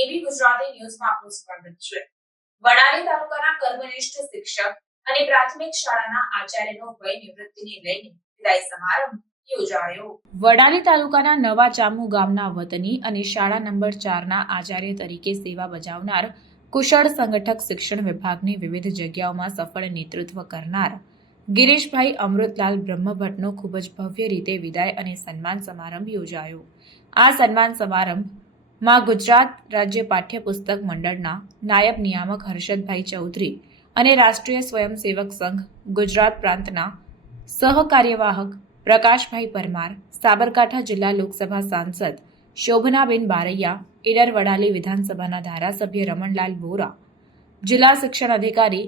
એબી ગુજરાતી ન્યૂઝમાં આપનું સ્વાગત છે. વડાલી તાલુકાના કર્મનિષ્ઠ શિક્ષક અને પ્રાથમિક શાળાના આચાર્યનો વય નિવૃત્તિને લઈને વિદાય સમારંભ વડાલી તાલુકાના નવા ચામુ ગામના વતની અને શાળા નંબર ચારના આચાર્ય તરીકે સેવા બજાવનાર કુશળ સંગઠક શિક્ષણ વિભાગની વિવિધ જગ્યાઓમાં સફળ નેતૃત્વ કરનાર ગિરીશભાઈ અમૃતલાલ બ્રહ્મભટ્ટનો ખૂબ જ ભવ્ય રીતે વિદાય અને સન્માન સમારંભ યોજાયો. આ સન્માન સમારંભમાં ગુજરાત રાજ્ય પાઠ્યપુસ્તક મંડળના નાયબ નિયામક હર્ષદભાઈ ચૌધરી અને રાષ્ટ્રીય સ્વયંસેવક સંઘ ગુજરાત પ્રાંતના સહકાર્યવાહક પ્રકાશભાઈ પરમાર, સાબરકાંઠા જિલ્લા લોકસભા સાંસદ શોભનાબેન બારૈયા, ઈડર વડાલી વિધાનસભાના ધારાસભ્ય રમણલાલ બોરા જિલ્લા શિક્ષણ અધિકારી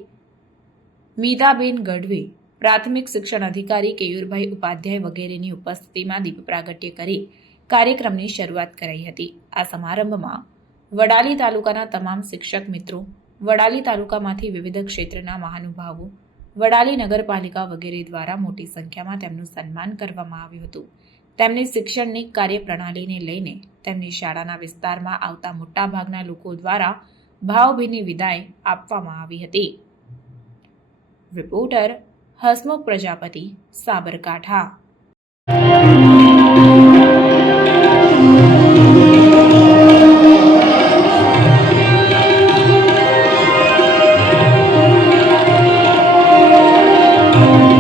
મીદાબેન ગઢવી, પ્રાથમિક શિક્ષણ અધિકારી કેયુરભાઈ ઉપાધ્યાય વગેરેની ઉપસ્થિતિમાં દીપ પ્રાગટ્ય કરી કાર્યક્રમની શરૂઆત કરાઈ હતી. આ સમારંભમાં વડાલી તાલુકાના તમામ શિક્ષક મિત્રો, વડાલી તાલુકામાંથી વિવિધ ક્ષેત્રના મહાનુભાવો, વડાલી નગરપાલિકા વગેરે દ્વારા મોટી સંખ્યામાં તેમનું સન્માન કરવામાં આવ્યું હતું. તેમની શિક્ષણની કાર્યપ્રણાલીને લઈને તેમની શાળાના વિસ્તારમાં આવતા મોટાભાગના લોકો દ્વારા ભાવભીની વિદાય આપવામાં આવી હતી. રિપોર્ટર હસમુખ પ્રજાપતિ, સાબરકાંઠા. you.